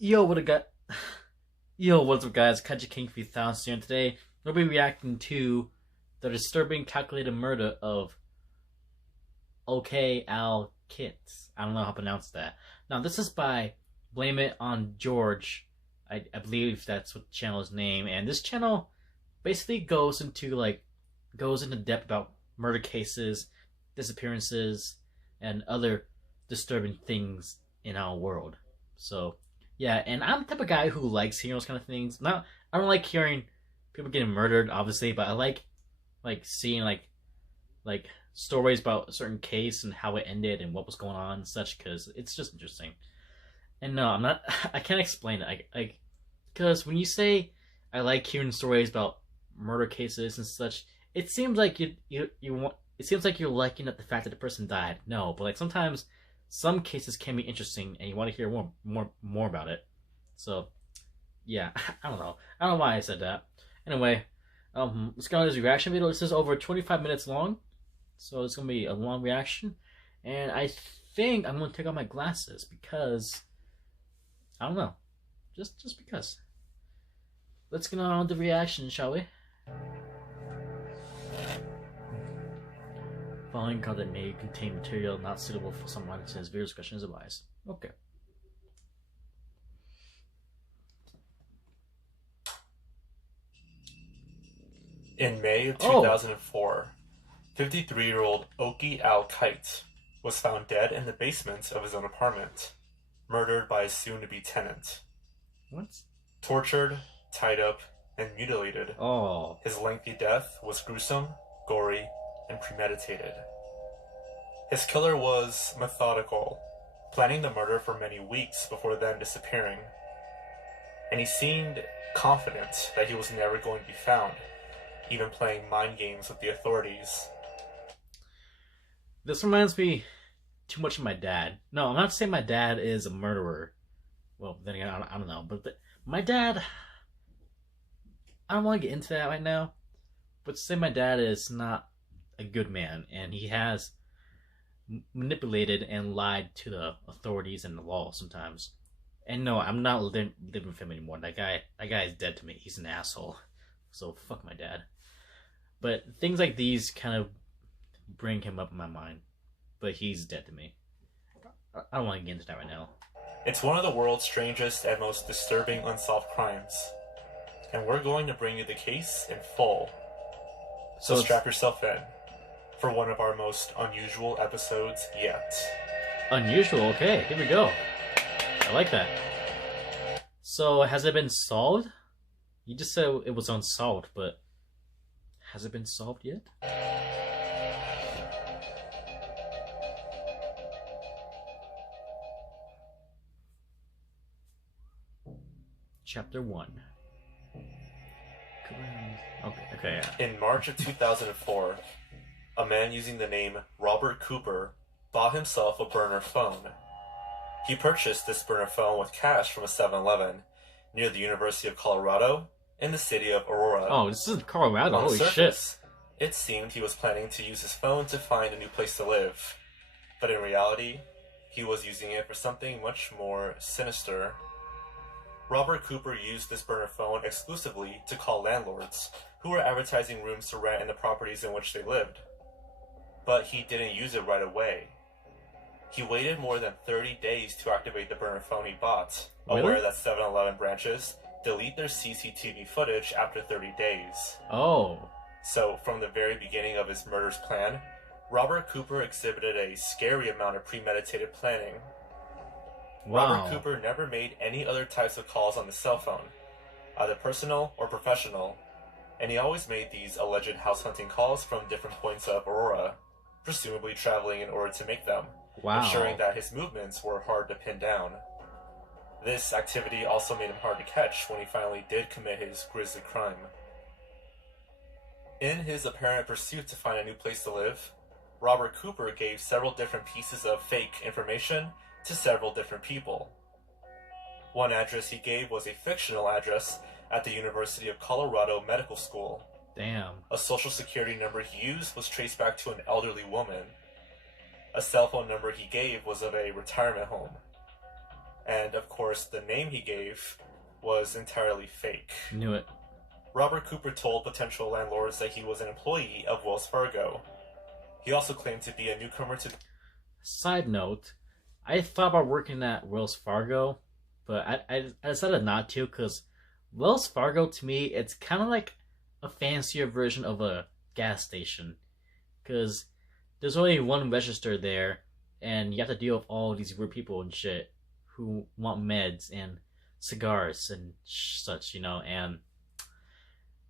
Yo, what a guy. Yo, what's up, guys? Kaji King 3000 here. Today, we'll be reacting to the disturbing calculated murder of Oakey Al Kits. I don't know how to pronounce that. Now, this is by Blame It on George. I believe that's what the channel is named. And this channel basically goes into depth about murder cases, disappearances, and other disturbing things in our world. So, yeah, and I'm the type of guy who likes hearing those kind of things. Not, I don't like hearing people getting murdered, obviously, but I like seeing like stories about a certain case and how it ended and what was going on and such, because it's just interesting. And no, I'm not. I can't explain it. Because when you say I like hearing stories about murder cases and such, it seems like you want. It seems like you're liking up the fact that the person died. No, but sometimes some cases can be interesting and you want to hear more about it. So yeah, I don't know. I don't know why I said that. Anyway, let's go on this reaction video. This is over 25 minutes long, so it's gonna be a long reaction. And I think I'm gonna take off my glasses because I don't know, just because. Let's get on with the reaction, shall we? Following content may contain material not suitable for some audiences. Viewer discretion is advised. Okay. In May of 2004, 53-year-old Oakey Al Kite was found dead in the basement of his own apartment, murdered by a soon-to-be tenant. What? Tortured, tied up, and mutilated. Oh. His lengthy death was gruesome, gory, and premeditated. His killer was methodical, planning the murder for many weeks before then disappearing. And he seemed confident that he was never going to be found, even playing mind games with the authorities. This reminds me too much of my dad. No, I'm not saying my dad is a murderer. Well, then again, I don't know. But my dad, I don't want to get into that right now. But say my dad is not a good man, and he has manipulated and lied to the authorities and the law sometimes. And no, I'm not living with him anymore. That guy is dead to me. He's an asshole. So fuck my dad. But things like these kind of bring him up in my mind. But he's dead to me. I don't want to get into that right now. It's one of the world's strangest and most disturbing unsolved crimes. And we're going to bring you the case in full. So strap yourself in for one of our most unusual episodes yet. Unusual? Okay, here we go. I like that. So, has it been solved? You just said it was unsolved, but has it been solved yet? Chapter 1. Okay, yeah. In March of 2004, a man using the name Robert Cooper bought himself a burner phone. He purchased this burner phone with cash from a 7-Eleven near the University of Colorado in the city of Aurora. Oh, this is Colorado. On the Holy surface, shit. It seemed he was planning to use his phone to find a new place to live. But in reality, he was using it for something much more sinister. Robert Cooper used this burner phone exclusively to call landlords who were advertising rooms to rent in the properties in which they lived. But he didn't use it right away. He waited more than 30 days to activate the burner phone he bought, aware that 7-Eleven branches delete their CCTV footage after 30 days. Oh. So, from the very beginning of his murder's plan, Robert Cooper exhibited a scary amount of premeditated planning. Wow. Robert Cooper never made any other types of calls on the cell phone, either personal or professional, and he always made these alleged house hunting calls from different points of Aurora, presumably traveling in order to make them, ensuring that his movements were hard to pin down. This activity also made him hard to catch when he finally did commit his grisly crime. In his apparent pursuit to find a new place to live, Robert Cooper gave several different pieces of fake information to several different people. One address he gave was a fictional address at the University of Colorado Medical School. Damn. A social security number he used was traced back to an elderly woman. A cell phone number he gave was of a retirement home. and of course the name he gave was entirely fake. Knew it. Robert Cooper told potential landlords that he was an employee of Wells Fargo. He also claimed to be a newcomer to... Side note, I thought about working at Wells Fargo, but I decided not to because Wells Fargo, to me, it's kind of like a fancier version of a gas station. Because there's only one register there, and you have to deal with all these weird people and shit who want meds and cigars and such, and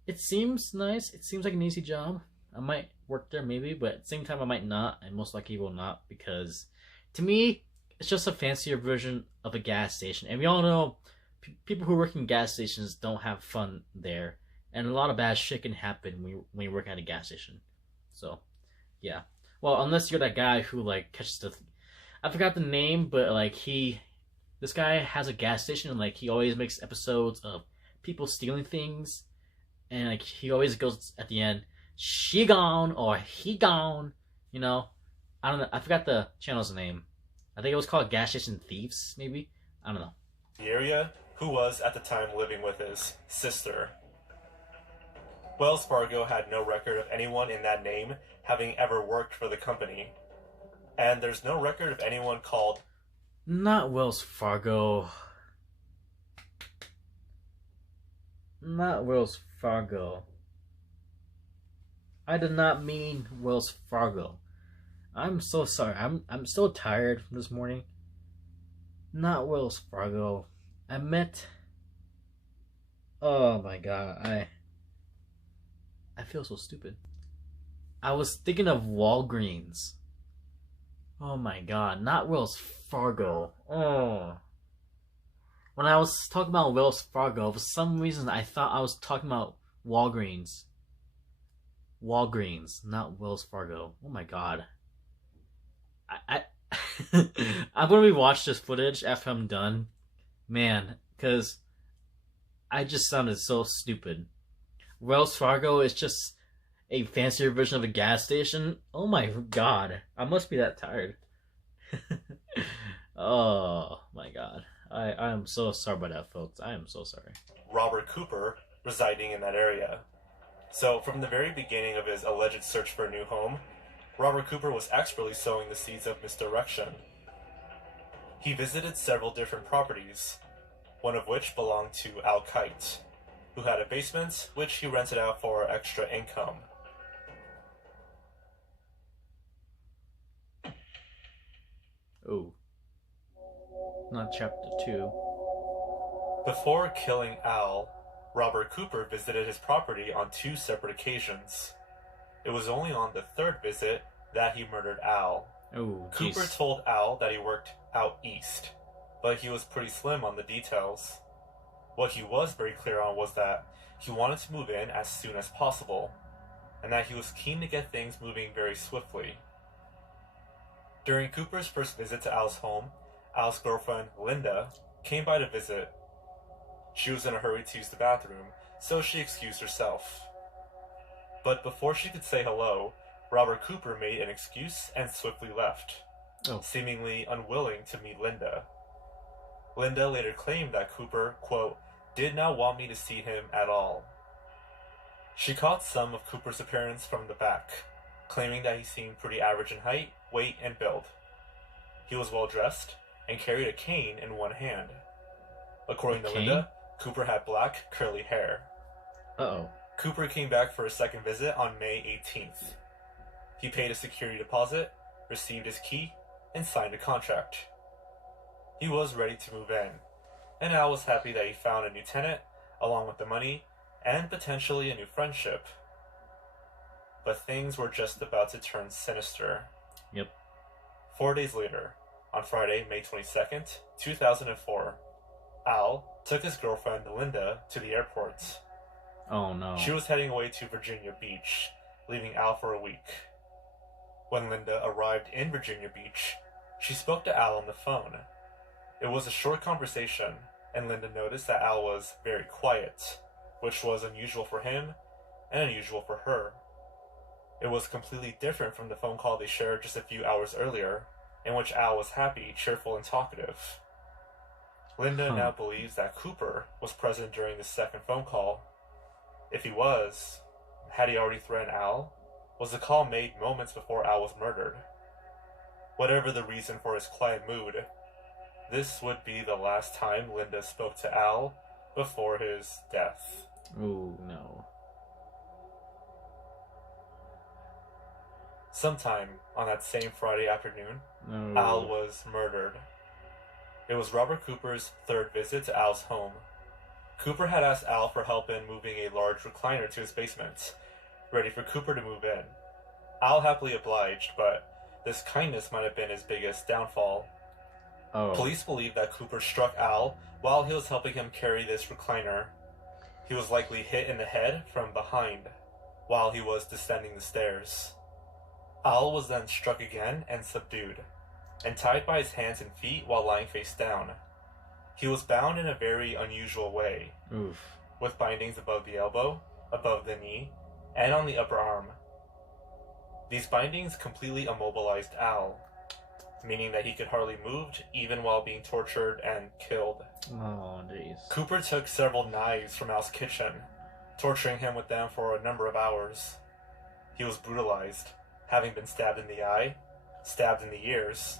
it seems nice. It seems like an easy job. I might work there maybe, but at the same time I might not, and most likely will not, because to me, it's just a fancier version of a gas station. And we all know people who work in gas stations don't have fun there, and a lot of bad shit can happen when you work at a gas station. So, yeah. Well, unless you're that guy who like catches the... I forgot the name, but like this guy has a gas station, and like he always makes episodes of people stealing things, and like he always goes at the end, she gone or he gone, I don't know. I forgot the channel's name. I think it was called Gas Station Thieves, maybe? I don't know. The area, who was at the time living with his sister. Wells Fargo had no record of anyone in that name having ever worked for the company. And there's no record of anyone called... Not Wells Fargo. Not Wells Fargo. I did not mean Wells Fargo. I'm so sorry. I'm still tired from this morning. Not Wells Fargo. I meant... Oh my god, I feel so stupid. I was thinking of Walgreens. Oh my god, not Wells Fargo. Oh. When I was talking about Wells Fargo, for some reason I thought I was talking about Walgreens. Walgreens, not Wells Fargo. Oh my god. I'm gonna rewatch this footage after I'm done. Man, because I just sounded so stupid. Wells Fargo is just a fancier version of a gas station. Oh my god. I must be that tired. Oh my god. I am so sorry about that, folks. I am so sorry. Robert Cooper residing in that area. So, from the very beginning of his alleged search for a new home, Robert Cooper was expertly sowing the seeds of misdirection. He visited several different properties, one of which belonged to Al Kite, who had a basement which he rented out for extra income. Oh. Not chapter 2. Before killing Al, Robert Cooper visited his property on 2 separate occasions. It was only on the 3rd visit that he murdered Al. Oh, Cooper told Al that he worked out east, but he was pretty slim on the details. What he was very clear on was that he wanted to move in as soon as possible, and that he was keen to get things moving very swiftly. During Cooper's first visit to Al's home, Al's girlfriend, Linda, came by to visit. She was in a hurry to use the bathroom, so she excused herself. But before she could say hello, Robert Cooper made an excuse and swiftly left, seemingly unwilling to meet Linda. Linda later claimed that Cooper, quote, did not want me to see him at all. She caught some of Cooper's appearance from the back, claiming that he seemed pretty average in height, weight, and build. He was well dressed and carried a cane in one hand. According to Linda, Cooper had black, curly hair. Uh-oh. Cooper came back for a second visit on May 18th. He paid a security deposit, received his key, and signed a contract. He was ready to move in, and Al was happy that he found a new tenant, along with the money, and potentially a new friendship. But things were just about to turn sinister. Yep. 4 days later, on Friday, May 22nd, 2004, Al took his girlfriend, Linda, to the airport. Oh no. She was heading away to Virginia Beach, leaving Al for a week. When Linda arrived in Virginia Beach, she spoke to Al on the phone. It was a short conversation, and Linda noticed that Al was very quiet, which was unusual for him and unusual for her. It was completely different from the phone call they shared just a few hours earlier, in which Al was happy, cheerful, and talkative. Linda now believes that Cooper was present during the second phone call. If he was, had he already threatened Al? Was the call made moments before Al was murdered? Whatever the reason for his quiet mood, this would be the last time Linda spoke to Al before his death. Oh, no. Sometime on that same Friday afternoon, No. Al was murdered. It was Robert Cooper's third visit to Al's home. Cooper had asked Al for help in moving a large recliner to his basement, ready for Cooper to move in. Al happily obliged, but this kindness might have been his biggest downfall. Oh. Police believe that Cooper struck Al while he was helping him carry this recliner. He was likely hit in the head from behind while he was descending the stairs. Al was then struck again and subdued, and tied by his hands and feet while lying face down. He was bound in a very unusual way, Oof. with bindings above the elbow, above the knee, and on the upper arm. These bindings completely immobilized Al, meaning that he could hardly move even while being tortured and killed. Oh, jeez. Cooper took several knives from Al's kitchen, torturing him with them for a number of hours. He was brutalized, having been stabbed in the eye, stabbed in the ears,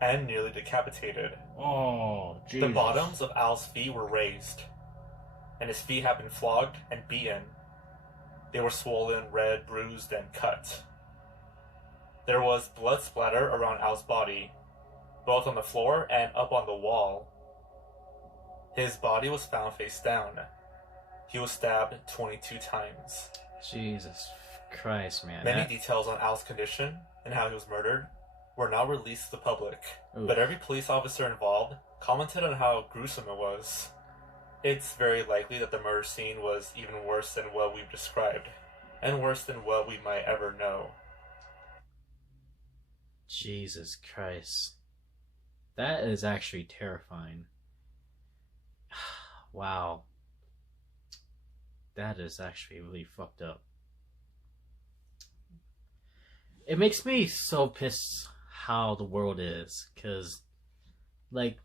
and nearly decapitated. Oh, Jesus. The bottoms of Al's feet were raised, and his feet had been flogged and beaten. They were swollen, red, bruised, and cut. There was blood splatter around Al's body, both on the floor and up on the wall. His body was found face down. He was stabbed 22 times. Jesus Christ, man. Many details on Al's condition and how he was murdered were not released to the public, Oof. but every police officer involved commented on how gruesome it was. It's very likely that the murder scene was even worse than what we've described, and worse than what we might ever know. Jesus Christ. That is actually terrifying. Wow. That is actually really fucked up. It makes me so pissed how the world is, because, like,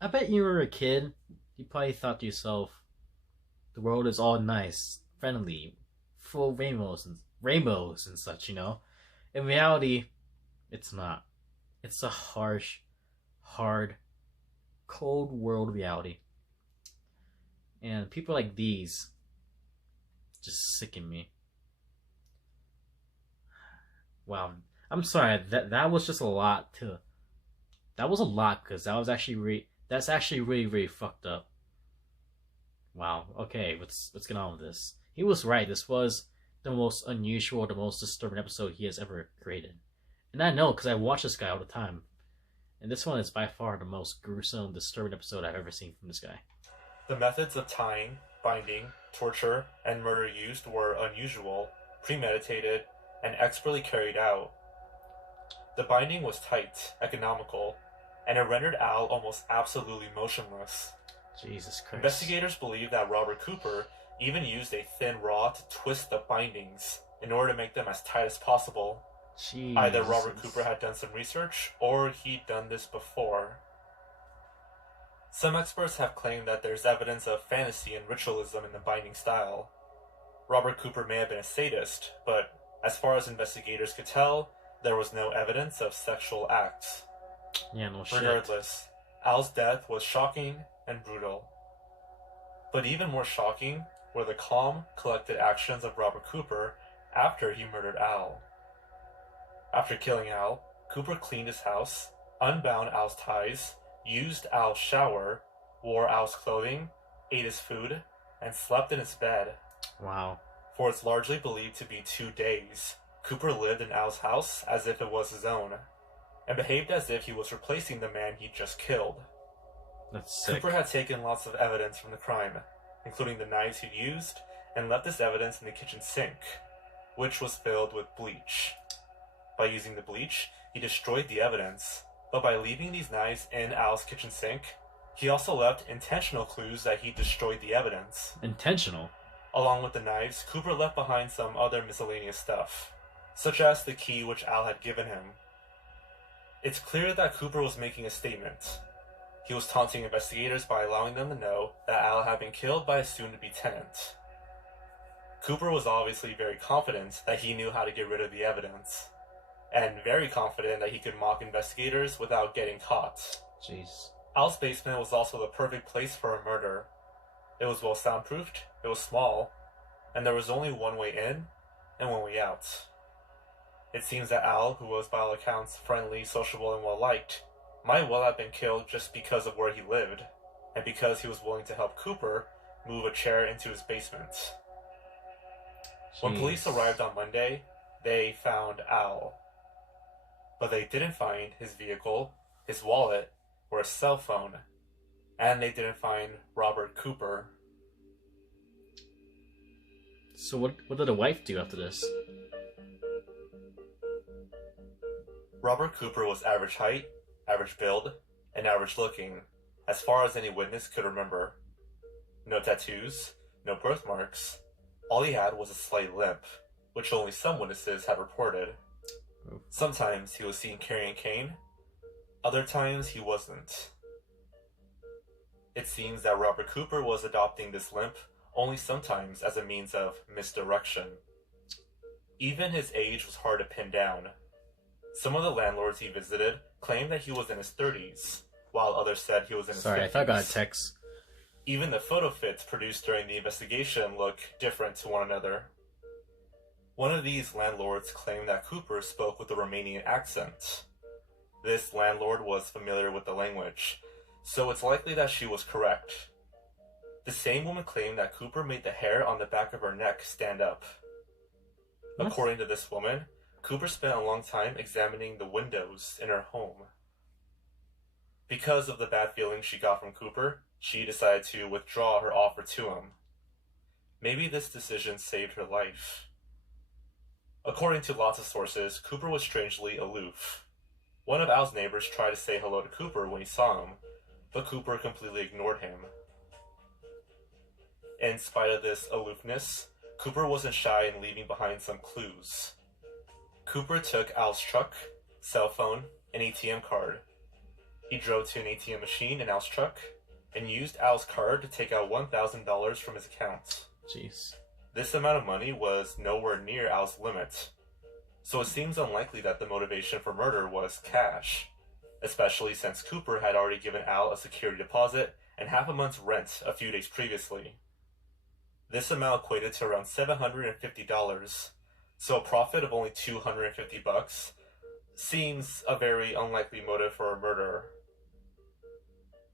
I bet you were a kid, you probably thought to yourself, the world is all nice, friendly, full of rainbows and such, you know? In reality, it's not. It's a harsh, hard, cold world reality. And people like these just sicken me. Wow. I'm sorry, that was just a lot to... That was a lot, because that was actually that's actually really, really fucked up. Wow, okay, let's get on with this. He was right, this was the most unusual, the most disturbing episode he has ever created. And I know, because I watch this guy all the time. And this one is by far the most gruesome, disturbing episode I've ever seen from this guy. The methods of tying, binding, torture, and murder used were unusual, premeditated, and expertly carried out. The binding was tight, economical, and it rendered Al almost absolutely motionless. Jesus Christ. Investigators believe that Robert Cooper even used a thin rod to twist the bindings in order to make them as tight as possible. Jesus. Either Robert Cooper had done some research, or he'd done this before. Some experts have claimed that there's evidence of fantasy and ritualism in the binding style. Robert Cooper may have been a sadist, but as far as investigators could tell, there was no evidence of sexual acts. Yeah, no shit. Regardless, Al's death was shocking and brutal. But even more shocking were the calm, collected actions of Robert Cooper after he murdered Al. After killing Al, Cooper cleaned his house, unbound Al's ties, used Al's shower, wore Al's clothing, ate his food, and slept in his bed. Wow. For it's largely believed to be 2 days, Cooper lived in Al's house as if it was his own, and behaved as if he was replacing the man he'd just killed. That's sick. Cooper had taken lots of evidence from the crime, including the knives he'd used, and left this evidence in the kitchen sink, which was filled with bleach. By using the bleach, he destroyed the evidence, but by leaving these knives in Al's kitchen sink, he also left intentional clues that he destroyed the evidence. Intentional? Along with the knives, Cooper left behind some other miscellaneous stuff, such as the key which Al had given him. It's clear that Cooper was making a statement. He was taunting investigators by allowing them to know that Al had been killed by a soon-to-be tenant. Cooper was obviously very confident that he knew how to get rid of the evidence, and very confident that he could mock investigators without getting caught. Jeez. Al's basement was also the perfect place for a murder. It was well soundproofed, it was small, and there was only one way in and one way out. It seems that Al, who was by all accounts friendly, sociable, and well-liked, might well have been killed just because of where he lived, and because he was willing to help Cooper move a chair into his basement. Jeez. When police arrived on Monday, they found Al. But they didn't find his vehicle, his wallet, or a cell phone. And they didn't find Robert Cooper. So what did the wife do after this? Robert Cooper was average height, average build, and average looking, as far as any witness could remember. No tattoos, no birthmarks. All he had was a slight limp, which only some witnesses had reported. Sometimes he was seen carrying a cane, other times he wasn't. It seems that Robert Cooper was adopting this limp only sometimes as a means of misdirection. Even his age was hard to pin down. Some of the landlords he visited claimed that he was in his 30s, while others said he was in his 50s. Sorry, I thought I got a text. Even the photo fits produced during the investigation look different to one another. One of these landlords claimed that Cooper spoke with a Romanian accent. This landlord was familiar with the language, so it's likely that she was correct. The same woman claimed that Cooper made the hair on the back of her neck stand up. What? According to this woman, Cooper spent a long time examining the windows in her home. Because of the bad feelings she got from Cooper, she decided to withdraw her offer to him. Maybe this decision saved her life. According to lots of sources, Cooper was strangely aloof. One of Al's neighbors tried to say hello to Cooper when he saw him, but Cooper completely ignored him. In spite of this aloofness, Cooper wasn't shy in leaving behind some clues. Cooper took Al's truck, cell phone, and ATM card. He drove to an ATM machine in Al's truck and used Al's card to take out $1,000 from his account. Jeez. This amount of money was nowhere near Al's limit, so it seems unlikely that the motivation for murder was cash, especially since Cooper had already given Al a security deposit and half a month's rent a few days previously. This amount equated to around $750, so a profit of only $250 seems a very unlikely motive for a murder.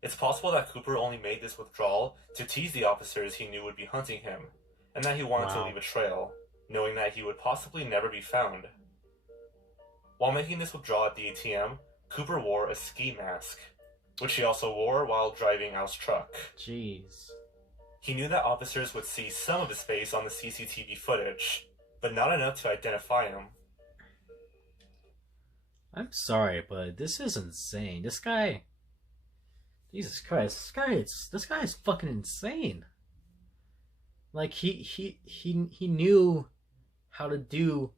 It's possible that Cooper only made this withdrawal to tease the officers he knew would be hunting him, and that he wanted to leave a trail, knowing that he would possibly never be found. While making this withdrawal at the ATM, Cooper wore a ski mask, which he also wore while driving Al's truck. Jeez. He knew that officers would see some of his face on the CCTV footage, but not enough to identify him. I'm sorry, but this is insane. This guy... Jesus Christ, this guy is fucking insane. Like, he knew how to do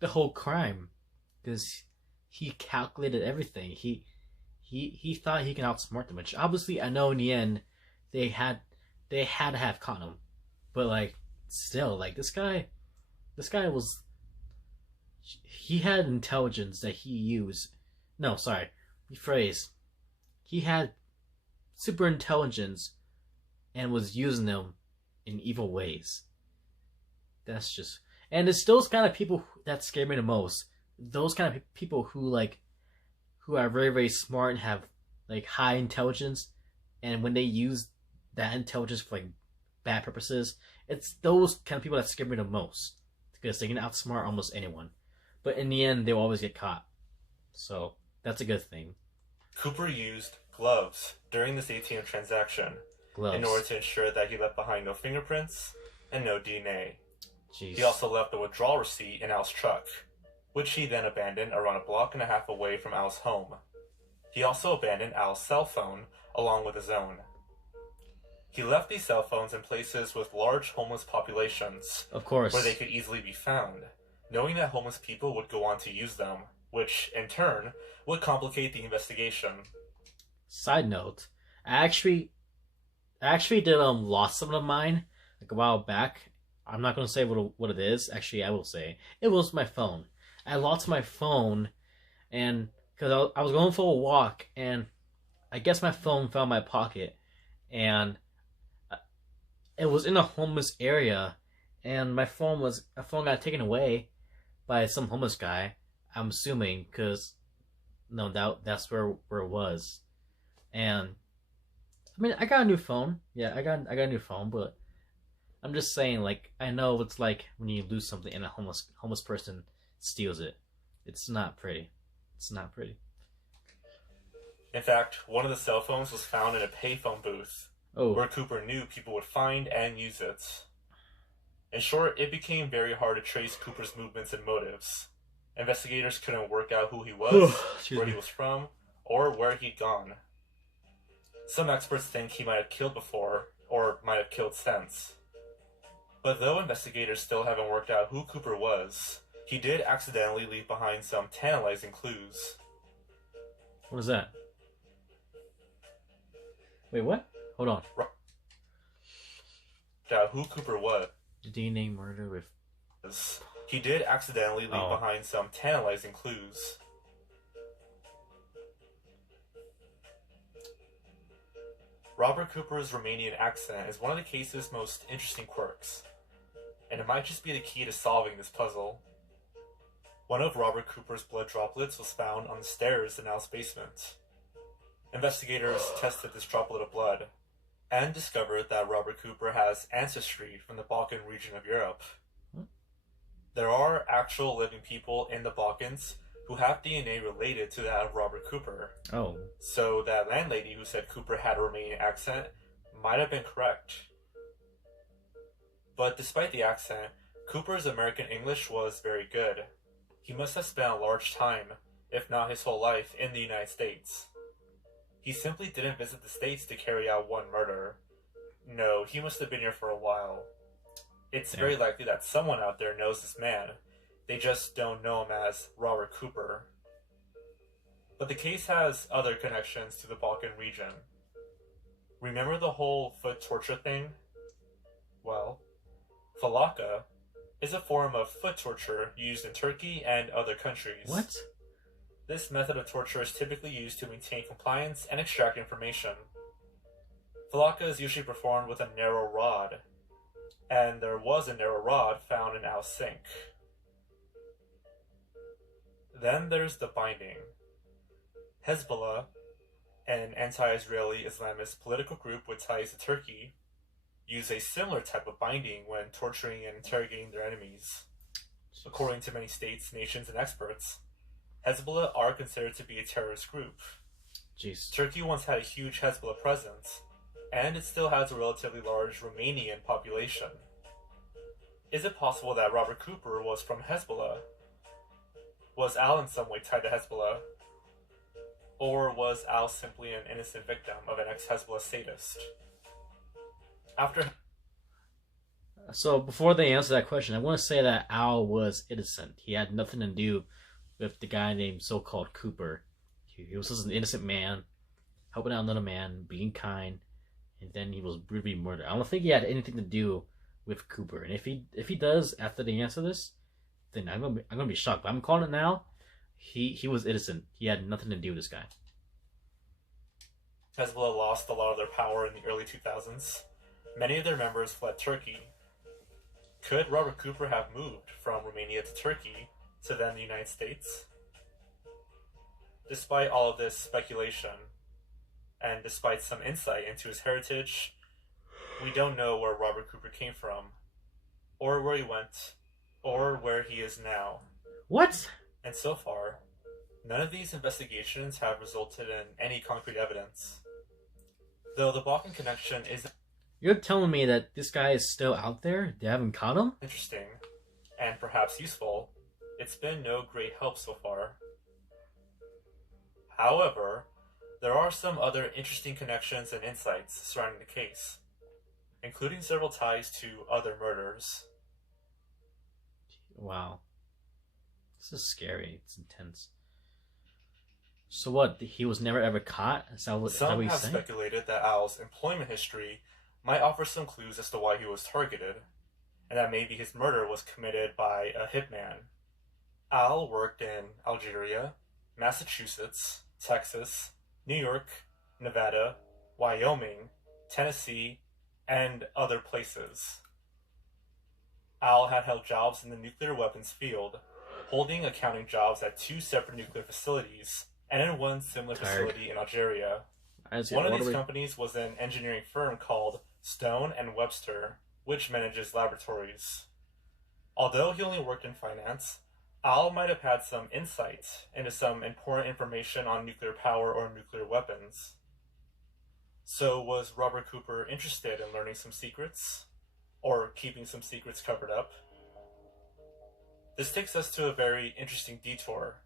the whole crime, because he calculated everything. He thought he can outsmart them, which obviously I know in the end they had to have caught him, but like still, like this guy was, he had intelligence that he used. No, sorry, rephrase. He had super intelligence and was using them in evil ways. That's just... And it's those kind of people that scare me the most. Those kind of people who are very, very smart and have like high intelligence, and when they use that intelligence for like bad purposes, it's those kind of people that scare me the most, because they can outsmart almost anyone. But in the end, they'll always get caught. So that's a good thing. Cooper used gloves during this ATM transaction in order to ensure that he left behind no fingerprints and no DNA. Jeez. He also left a withdrawal receipt in Al's truck, which he then abandoned around a block and a half away from Al's home. He also abandoned Al's cell phone along with his own. He left these cell phones in places with large homeless populations, of course, where they could easily be found, knowing that homeless people would go on to use them, which, in turn, would complicate the investigation. Side note, I actually did lost some of mine like a while back. I'm not gonna say what it is. Actually, I will say it was my phone. I lost my phone, and because I was going for a walk, and I guess my phone fell in my pocket, and it was in a homeless area, and my phone got taken away by some homeless guy. I'm assuming because no doubt that's where it was, and I mean I got a new phone. Yeah, I got a new phone, but I'm just saying like I know it's like when you lose something and a homeless person steals it. It's not pretty. It's not pretty. In fact, one of the cell phones was found in a payphone booth, where Oh, Cooper knew people would find and use it. In short, it became very hard to trace Cooper's movements and motives. Investigators couldn't work out who he was, excuse where me. he was from, or where he'd gone. Some experts think he might have killed before, or might have killed since. But though investigators still haven't worked out who Cooper was, he did accidentally leave behind some tantalizing clues. What is that? Wait, what? Hold on. Out who Cooper was. DNA murder with. He did accidentally leave behind some tantalizing clues. Robert Cooper's Romanian accent is one of the case's most interesting quirks, and it might just be the key to solving this puzzle. One of Robert Cooper's blood droplets was found on the stairs in Al's basement. Investigators tested this droplet of blood and discovered that Robert Cooper has ancestry from the Balkan region of Europe. There are actual living people in the Balkans who have DNA related to that of Robert Cooper. Oh. So that landlady who said Cooper had a Romanian accent might have been correct. But despite the accent, Cooper's American English was very good. He must have spent a large time, if not his whole life, in the United States. He simply didn't visit the States to carry out one murder. No, he must have been here for a while. It's very likely that someone out there knows this man. They just don't know him as Robert Cooper. But the case has other connections to the Balkan region. Remember the whole foot torture thing? Well, falaka is a form of foot torture used in Turkey and other countries. What? This method of torture is typically used to maintain compliance and extract information. Falaka is usually performed with a narrow rod, and there was a narrow rod found in Al's sink. Then there's the binding. Hezbollah, an anti-Israeli Islamist political group with ties to Turkey, use a similar type of binding when torturing and interrogating their enemies. According to many states, nations, and experts, Hezbollah are considered to be a terrorist group. Jeez. Turkey once had a huge Hezbollah presence, and it still has a relatively large Romanian population. Is it possible that Robert Cooper was from Hezbollah? Was Al in some way tied to Hezbollah? Or was Al simply an innocent victim of an ex-Hezbollah sadist? So before they answer that question, I want to say that Al was innocent. He had nothing to do with the guy named so-called Cooper. He was just an innocent man, helping out another man, being kind, and then he was brutally murdered. I don't think he had anything to do with Cooper. And if he does after they answer this, then I'm gonna be shocked. But I'm calling it now. He was innocent. He had nothing to do with this guy. Hezbollah lost a lot of their power in the early 2000s. Many of their members fled Turkey. Could Robert Cooper have moved from Romania to Turkey to then the United States? Despite all of this speculation, and despite some insight into his heritage, we don't know where Robert Cooper came from, or where he went, or where he is now. What? And so far, none of these investigations have resulted in any concrete evidence. Though the Balkan connection is You're telling me that this guy is still out there? They haven't caught him? interesting, and perhaps useful, it's been no great help so far. However, there are some other interesting connections and insights surrounding the case, including several ties to other murders. Wow. This is scary. It's intense. So what? He was never ever caught? Is that what Some he's have saying? speculated that Al's employment history might offer some clues as to why he was targeted, and that maybe his murder was committed by a hitman. Al worked in Algeria, Massachusetts, Texas, New York, Nevada, Wyoming, Tennessee, and other places. Al had held jobs in the nuclear weapons field, holding accounting jobs at 2 separate nuclear facilities, and in one similar facility in Algeria. One of these companies was an engineering firm called Stone and Webster, which manages laboratories. Although he only worked in finance, Al might have had some insight into some important information on nuclear power or nuclear weapons. So was Robert Cooper interested in learning some secrets? Or keeping some secrets covered up? This takes us to a very interesting detour.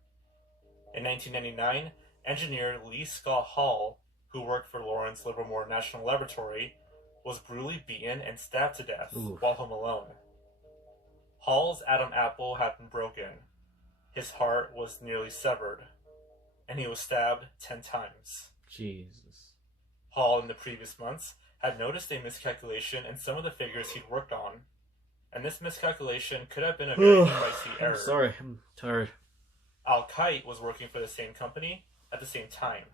In 1999, engineer Lee Scott Hall, who worked for Lawrence Livermore National Laboratory, was brutally beaten and stabbed to death while home alone. Hall's Adam apple had been broken. His heart was nearly severed, and he was stabbed 10 times. Jesus. Hall, in the previous months, had noticed a miscalculation in some of the figures he'd worked on, and this miscalculation could have been a very dicey error. I'm sorry, I'm tired. Al Kite was working for the same company at the same time.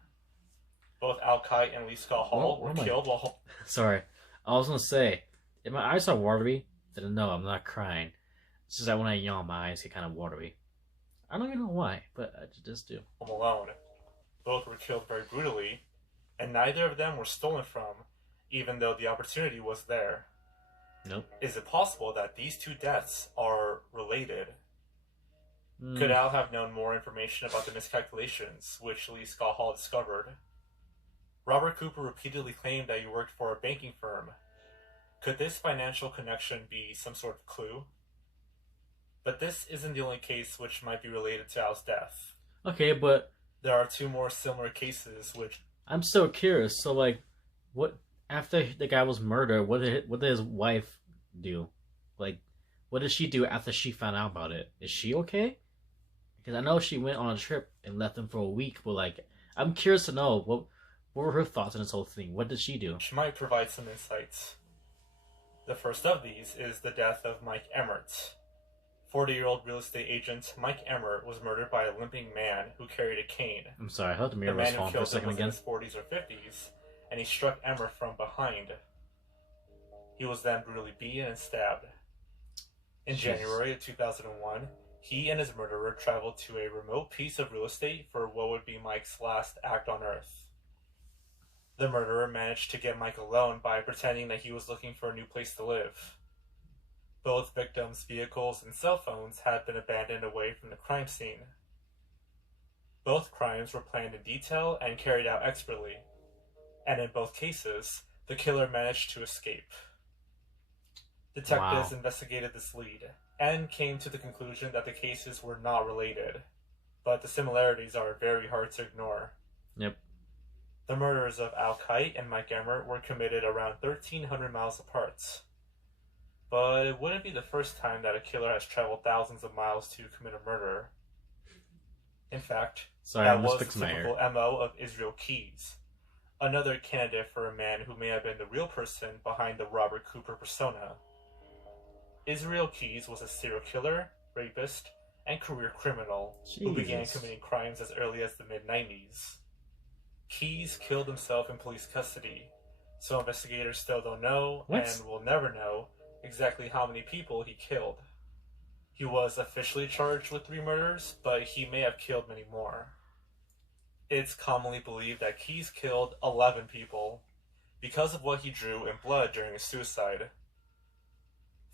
Both Al Kite and Lee Scott Hall were killed while... Sorry, I was gonna say, if my eyes are watery, then no, I'm not crying. It's just that when I yawn, my eyes get kind of watery. I don't even know why, but I just do. Home alone. Both were killed very brutally, and neither of them were stolen from, even though the opportunity was there. Nope. Is it possible that these 2 deaths are related? Could Al have known more information about the miscalculations, which Lee Scott Hall discovered? Robert Cooper repeatedly claimed that he worked for a banking firm. Could this financial connection be some sort of clue? But this isn't the only case which might be related to Al's death. Okay, but... There are 2 more similar cases which... I'm so curious, so like, what... After the guy was murdered, what did his wife do? Like, what did she do after she found out about it? Is she okay? Because I know she went on a trip and left him for a week, but like, I'm curious to know, what were her thoughts on this whole thing? What did she do? She might provide some insights. The first of these is the death of Mike Emmert. 40-year-old real estate agent Mike Emmert was murdered by a limping man who carried a cane. I'm sorry, I thought the mirror was falling for a second again. The man who killed him was in his 40s or 50s, and he struck Emmert from behind. He was then brutally beaten and stabbed. In January of 2001, he and his murderer traveled to a remote piece of real estate for what would be Mike's last act on Earth. The murderer managed to get Mike alone by pretending that he was looking for a new place to live. Both victims' vehicles and cell phones had been abandoned away from the crime scene. Both crimes were planned in detail and carried out expertly, and in both cases, the killer managed to escape. Detectives investigated this lead, and came to the conclusion that the cases were not related, but the similarities are very hard to ignore. Yep. The murders of Al Kite and Mike Emmert were committed around 1,300 miles apart. But it wouldn't be the first time that a killer has traveled thousands of miles to commit a murder. In fact, that was the typical MO of Israel Keyes, another candidate for a man who may have been the real person behind the Robert Cooper persona. Israel Keyes was a serial killer, rapist, and career criminal who began committing crimes as early as the mid-90s. Keyes killed himself in police custody, so investigators still don't know, and will never know, exactly how many people he killed. He was officially charged with 3 murders, but he may have killed many more. It's commonly believed that Keyes killed 11 people because of what he drew in blood during his suicide.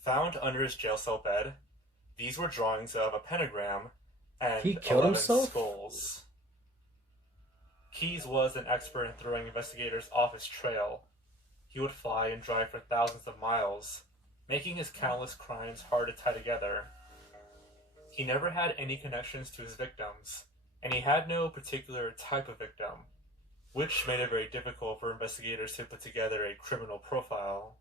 Found under his jail cell bed, these were drawings of a pentagram and he killed 11 himself? skulls. Keyes was an expert in throwing investigators off his trail. He would fly and drive for thousands of miles, making his countless crimes hard to tie together. He never had any connections to his victims, and he had no particular type of victim, which made it very difficult for investigators to put together a criminal profile.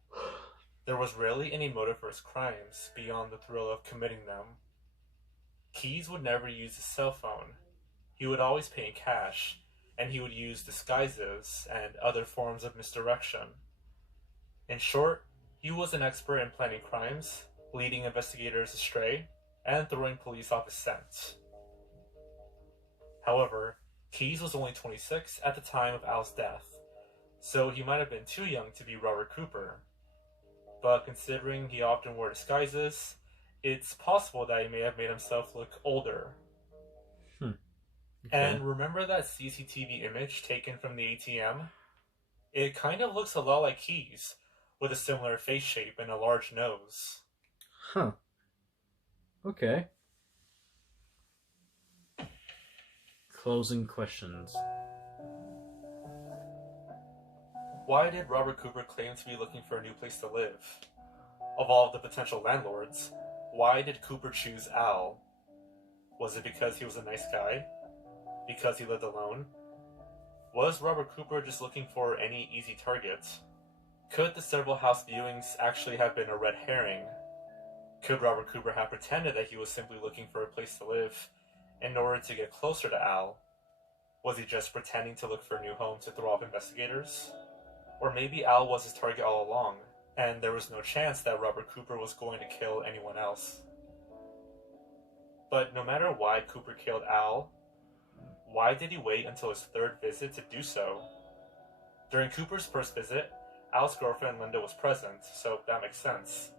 There was rarely any motive for his crimes beyond the thrill of committing them. Keyes would never use his cell phone. he would always pay in cash, and he would use disguises and other forms of misdirection. In short, he was an expert in planning crimes, leading investigators astray, and throwing police off his scent. However, Keyes was only 26 at the time of Al's death, so he might have been too young to be Robert Cooper. But considering he often wore disguises, it's possible that he may have made himself look older. Okay. And remember that CCTV image taken from the ATM? It kind of looks a lot like Keyes, with a similar face shape and a large nose. Huh. Okay. Closing questions. Why did Robert Cooper claim to be looking for a new place to live? Of all of the potential landlords, why did Cooper choose Al? Was it because he was a nice guy? Because he lived alone? Was Robert Cooper just looking for any easy target? Could the several house viewings actually have been a red herring? Could Robert Cooper have pretended that he was simply looking for a place to live in order to get closer to Al? Was he just pretending to look for a new home to throw off investigators? Or maybe Al was his target all along, and there was no chance that Robert Cooper was going to kill anyone else. But no matter why Cooper killed Al, why did he wait until his third visit to do so? During Cooper's first visit, Al's girlfriend Linda was present, so that makes sense.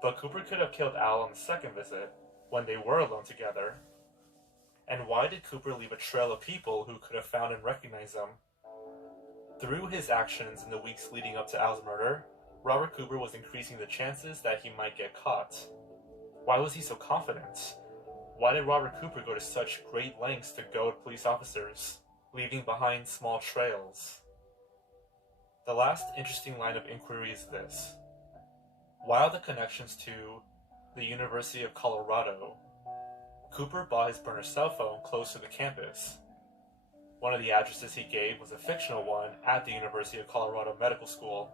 But Cooper could have killed Al on the second visit, when they were alone together. And why did Cooper leave a trail of people who could have found and recognized him? Through his actions in the weeks leading up to Al's murder, Robert Cooper was increasing the chances that he might get caught. Why was he so confident? Why did Robert Cooper go to such great lengths to goad police officers, leaving behind small trails? The last interesting line of inquiry is this. Why are the connections to the University of Colorado? Cooper bought his burner cell phone close to the campus. One of the addresses he gave was a fictional one at the University of Colorado Medical School.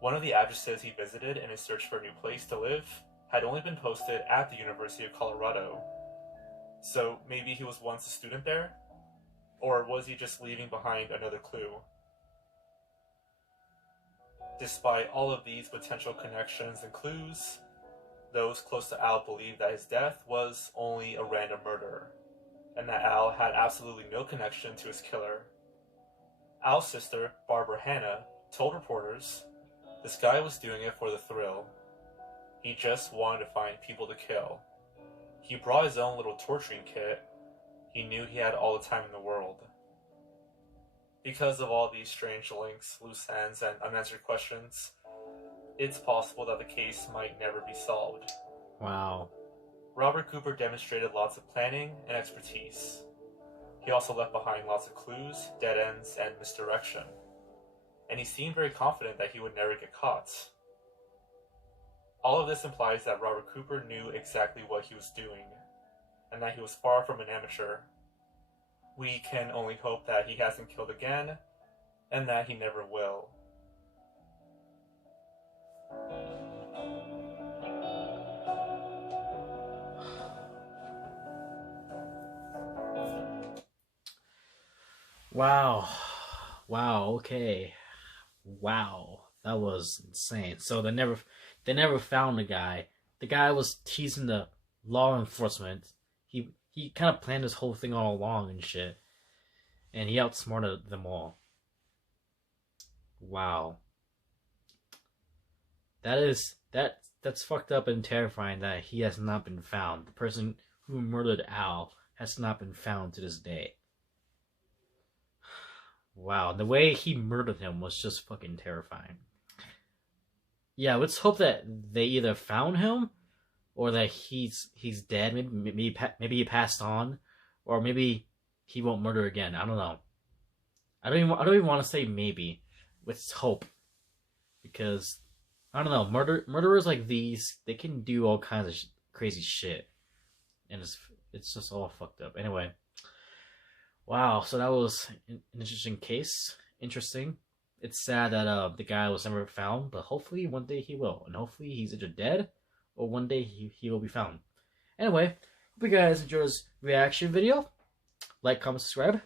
One of the addresses he visited in his search for a new place to live had only been posted at the University of Colorado. So maybe he was once a student there? Or was he just leaving behind another clue? Despite all of these potential connections and clues, those close to Al believed that his death was only a random murder, and that Al had absolutely no connection to his killer. Al's sister, Barbara Hannah, told reporters, "This guy was doing it for the thrill. He just wanted to find people to kill. He brought his own little torturing kit. He knew he had all the time in the world." Because of all these strange links, loose ends, and unanswered questions, it's possible that the case might never be solved. Wow. Robert Cooper demonstrated lots of planning and expertise. He also left behind lots of clues, dead ends, and misdirection. And he seemed very confident that he would never get caught. All of this implies that Robert Cooper knew exactly what he was doing, and that he was far from an amateur. We can only hope that he hasn't killed again, and that he never will. Wow. Wow, okay. Wow. That was insane. So they never found the guy. The guy was teasing the law enforcement. He kind of planned this whole thing all along and shit. And he outsmarted them all. Wow. That's fucked up and terrifying that he has not been found. The person who murdered Al has not been found to this day. Wow, the way he murdered him was just fucking terrifying. Yeah, let's hope that they either found him or that he's dead. Maybe he passed on, or maybe he won't murder again. I don't know. I don't even want to say maybe. Let's hope, because I don't know. Murderers like these, they can do all kinds of crazy shit, and it's just all fucked up. Anyway, wow. So that was an interesting case. Interesting. It's sad that the guy was never found, but hopefully one day he will, and hopefully he's either dead or one day he will be found. Anyway, hope you guys enjoyed this reaction video. Like, comment, subscribe.